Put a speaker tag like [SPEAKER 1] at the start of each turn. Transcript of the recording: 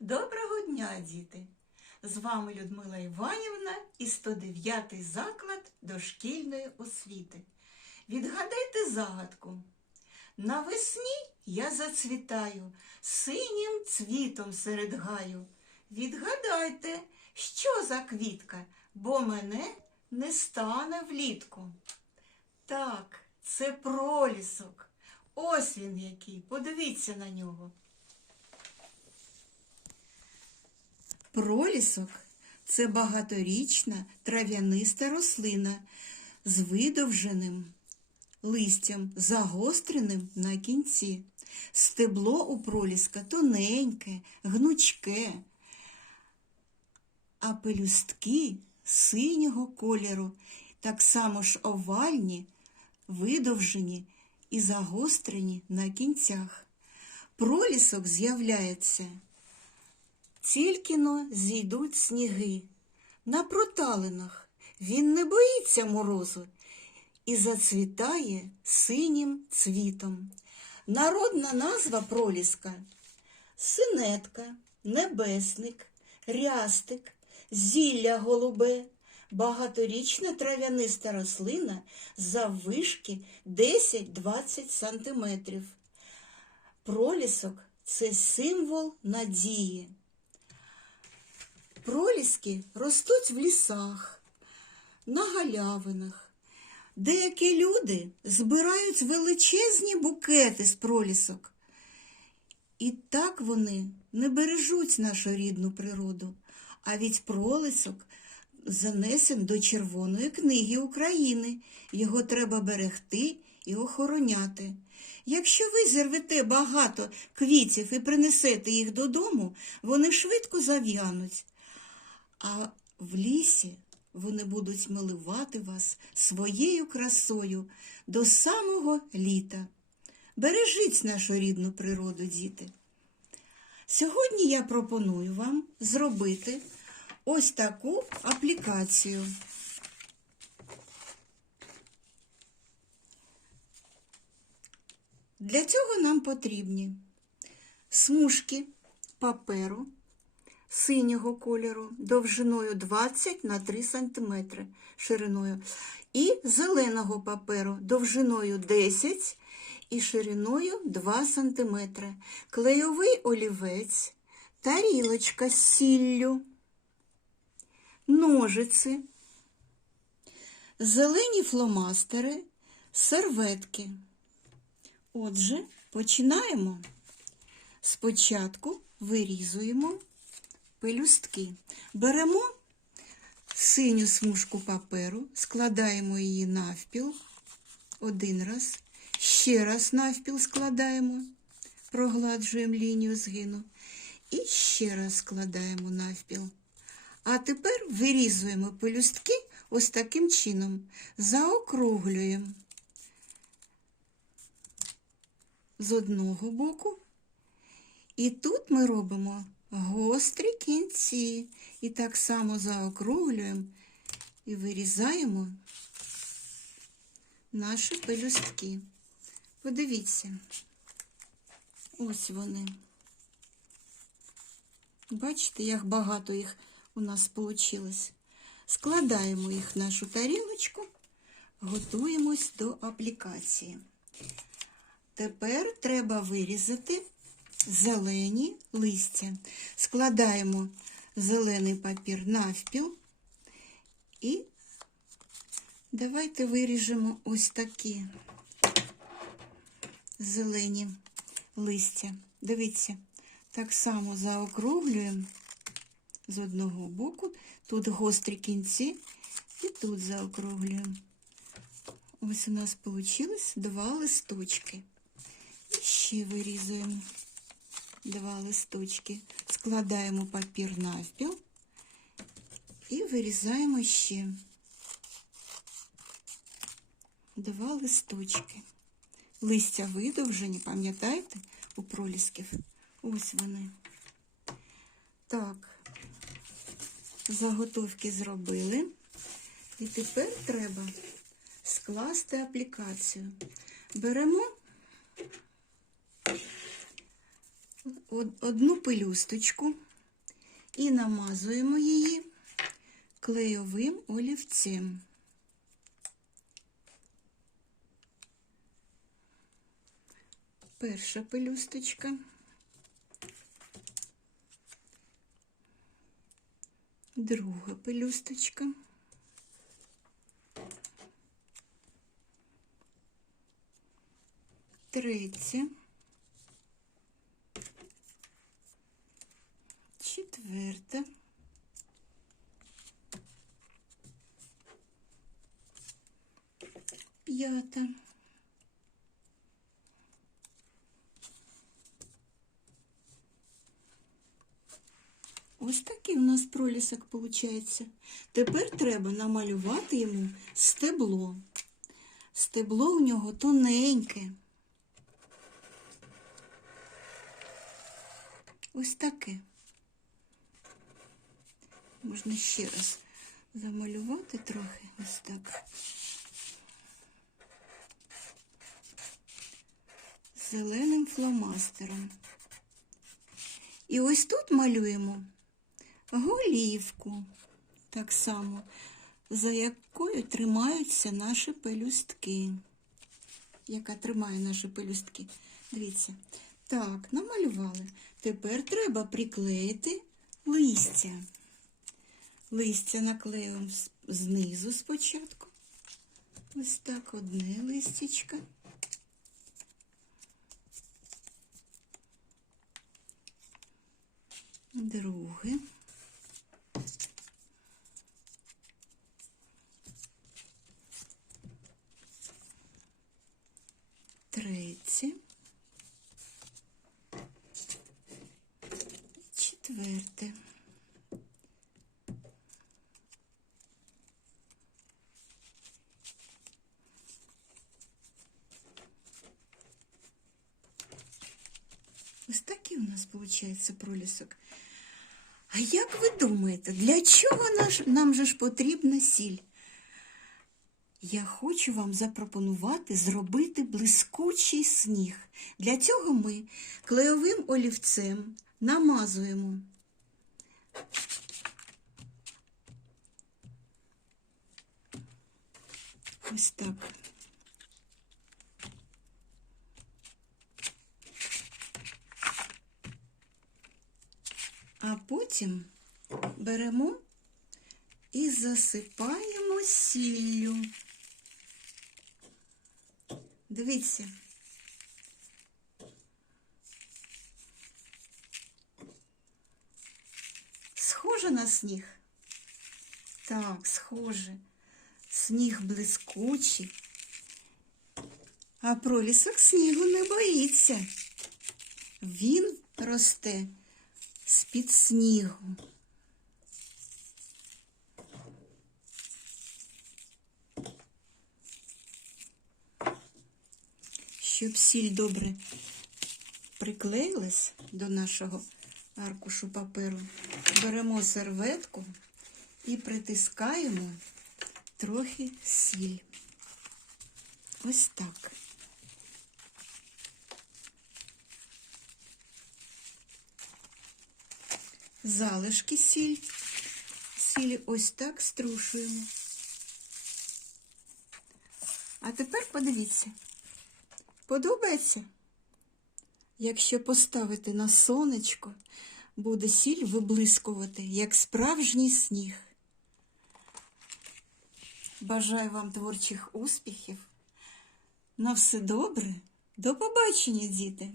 [SPEAKER 1] Доброго дня, діти! З вами Людмила Іванівна і 109 заклад дошкільної освіти. Відгадайте загадку. Навесні я зацвітаю синім цвітом серед гаю. Відгадайте, що за квітка, бо мене не стане влітку. Так, це пролісок. Ось він який. Подивіться на нього. Пролісок це багаторічна трав'яниста рослина з видовженим листям, загостреним на кінці. Стебло у проліска тоненьке, гнучке, а пелюстки синього кольору, так само ж овальні, видовжені і загострені на кінцях. Пролісок з'являється тільки но зійдуть сніги. На проталинах він не боїться морозу і зацвітає синім цвітом. Народна назва проліска синетка, небесник, рястик, зілля голубе, багаторічна трав'яниста рослина заввишки 10-20 сантиметрів. Пролісок це символ надії. Проліски ростуть в лісах, на галявинах. Деякі люди збирають величезні букети з пролісок. І так вони не бережуть нашу рідну природу, а від пролісок занесен до Червоної книги України. Його треба берегти і охороняти. Якщо ви зірвете багато квітів і принесете їх додому, вони швидко зав'януть. А в лісі вони будуть милувати вас своєю красою до самого літа. Бережіть нашу рідну природу, діти. Сьогодні я пропоную вам зробити ось таку аплікацію. Для цього нам потрібні смужки паперу синього кольору довжиною 20 на 3 см шириною і зеленого паперу довжиною 10 і шириною 2 см, клейовий олівець, тарілочка з сіллю, ножиці, зелені фломастери, серветки. Отже, починаємо. Спочатку вирізуємо пелюстки. Беремо синю смужку паперу, складаємо її навпіл один раз, ще раз навпіл складаємо, прогладжуємо лінію згину і ще раз складаємо навпіл. А тепер вирізуємо пелюстки ось таким чином, заокруглюємо з одного боку. І тут ми робимо гострі кінці. І так само заокруглюємо і вирізаємо наші пелюстки. Подивіться, ось вони. Бачите, як багато їх у нас вийшло. Складаємо їх в нашу тарілочку, готуємось до аплікації. Тепер треба вирізати зелені листя. Складаємо зелений папір навпіл і давайте виріжемо ось такі зелені листя. Дивіться, так само заокруглюємо з одного боку, тут гострі кінці і тут заокруглюємо. Ось у нас вийшло два листочки. І ще вирізуємо два листочки, складаємо папір навпіл і вирізаємо ще два листочки. Листя видовжені, пам'ятаєте, у пролісків? Ось вони. Так, заготовки зробили. І тепер треба скласти аплікацію. Беремо одну пелюсточку і намазуємо її клейовим олівцем. Перша пелюсточка. Друга пелюсточка. Третя. Четверта. П'ята. Ось такий у нас пролісок виходить. Тепер треба намалювати йому стебло. Стебло у нього тоненьке. Ось таке. Можна ще раз замалювати трохи ось так. Зеленим фломастером. І ось тут малюємо голівку, так само, за якою тримаються наші пелюстки. Яка тримає наші пелюстки. Дивіться. Так, намалювали. Тепер треба приклеїти листя. Листя наклеюємо з- знизу спочатку. Ось так одне листячко. Друге. Третє. Четверте. Ось такий у нас виходить пролісок. А як ви думаєте, для чого нам же ж потрібна сіль? Я хочу вам запропонувати зробити блискучий сніг. Для цього ми клейовим олівцем намазуємо ось так. А потім беремо і засипаємо сіллю. Дивіться. Схоже на сніг? Так, схоже. Сніг блискучий. А пролісок снігу не боїться. Він росте з-під снігу. Щоб сіль добре приклеїлась до нашого аркушу паперу, беремо серветку і притискаємо трохи сіль. Ось так. Залишки сіль. Сілі ось так струшуємо. А тепер подивіться. Подобається? Якщо поставити на сонечко, буде сіль виблискувати, як справжній сніг. Бажаю вам творчих успіхів. На все добре. До побачення, діти!